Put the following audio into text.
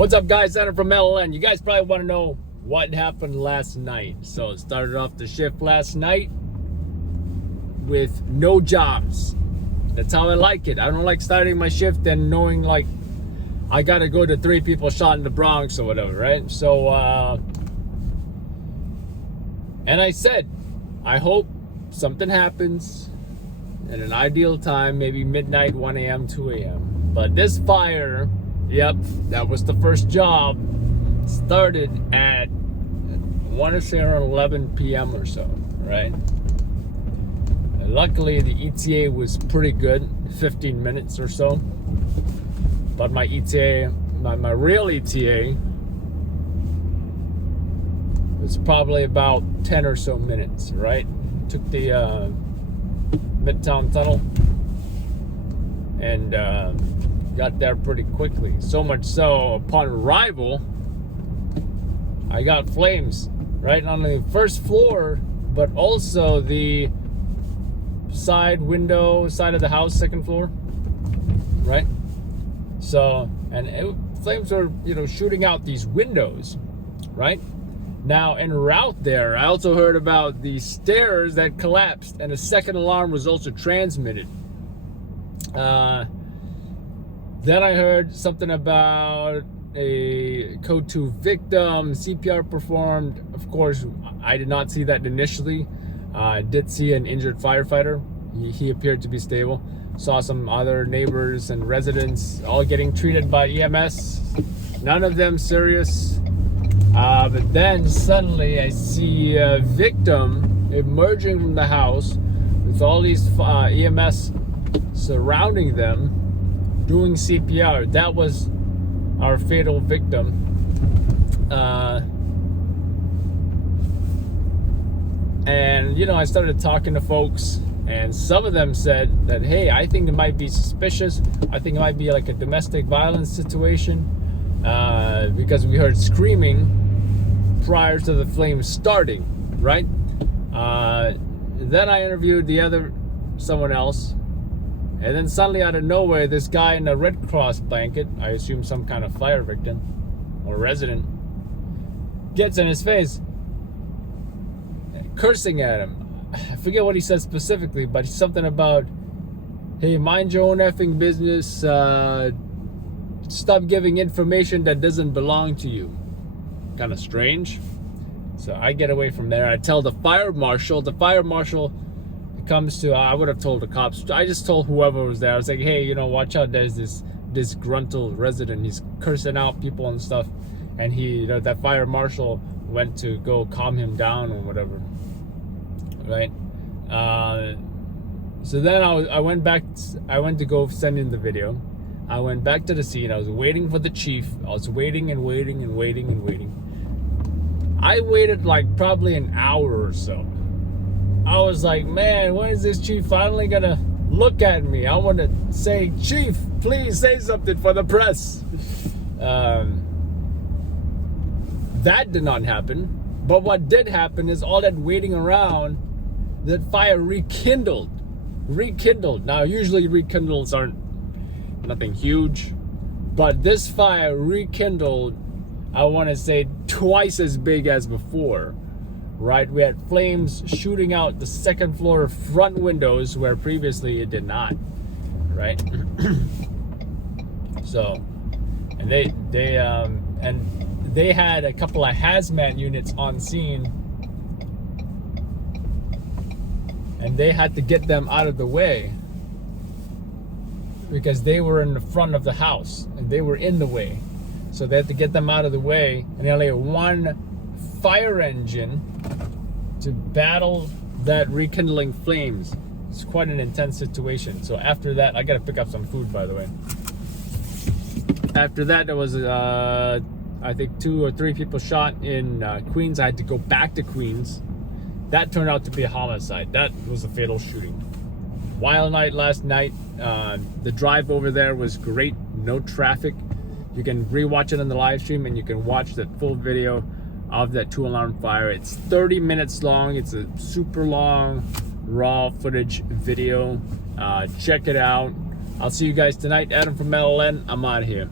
What's up, guys? Adam from LN. You guys probably want to know what happened last night. So it started off the shift last night with no jobs. That's how I like it. I don't like starting my shift and knowing like I gotta go to 3 people shot in the Bronx or whatever, right? So and I said, I hope something happens at an ideal time, maybe midnight, 1 a.m., 2 a.m. But this fire, yep, that was the first job, started at, I want to say around 11 p.m. or so, right? And luckily, the ETA was pretty good, 15 minutes or so. But my ETA, my real ETA, was probably about 10 or so minutes, right? Took the Midtown Tunnel and got there pretty quickly. So much so, upon arrival, I got flames right on the first floor, but also the side of the house, second floor, right? So, flames were, shooting out these windows, right? Now, en route there, I also heard about the stairs that collapsed and a second alarm was also transmitted. Then I heard something about a code 2 victim, CPR performed. Of course, I did not see that initially. I did see an injured firefighter. He appeared to be stable. Saw some other neighbors and residents all getting treated by EMS. None of them serious. But then suddenly I see a victim emerging from the house with all these EMS surrounding them, doing CPR. That was our fatal victim. And I started talking to folks, and some of them said that, hey, I think it might be suspicious. I think it might be like a domestic violence situation, because we heard screaming prior to the flames starting, right? Then I interviewed someone else, and then suddenly out of nowhere, this guy in a Red Cross blanket, I assume some kind of fire victim or resident, gets in his face, cursing at him. I forget what he said specifically, but something about, hey, mind your own effing business, stop giving information that doesn't belong to you. Kind of strange. So I get away from there. I tell the fire marshal. The fire marshal comes to, I would have told the cops. I just told whoever was there. I was like, hey, watch out. There's this disgruntled resident. He's cursing out people and stuff. And that fire marshal went to go calm him down or whatever. Right? So then I went to go send in the video. I went back to the scene. I was waiting for the chief. I was waiting and waiting and waiting and waiting. I waited like probably an hour or so. I was like, man, when is this chief finally gonna look at me? I want to say, Chief, please say something for the press. That did not happen. But what did happen is all that waiting around, that fire rekindled. Now, usually rekindles aren't nothing huge, but this fire rekindled, I want to say, twice as big as before, right? We had flames shooting out the second floor front windows where previously it did not, right? So, and they had a couple of hazmat units on scene, and they had to get them out of the way because they were in the front of the house and they were in the way. So they had to get them out of the way, and they only had one fire engine to battle that rekindling flames. It's quite an intense situation. So after that, I gotta pick up some food, by the way. After that, there was I think 2 or 3 people shot in Queens. I had to go back to Queens. That turned out to be a homicide. That was a fatal shooting. Wild night last night. The drive over there was great. No traffic. You can rewatch it on the live stream, and you can watch that full video of that 2-alarm fire. It's 30 minutes long. It's a super long raw footage video. Check it out. I'll see you guys tonight. Adam from LN. I'm out of here.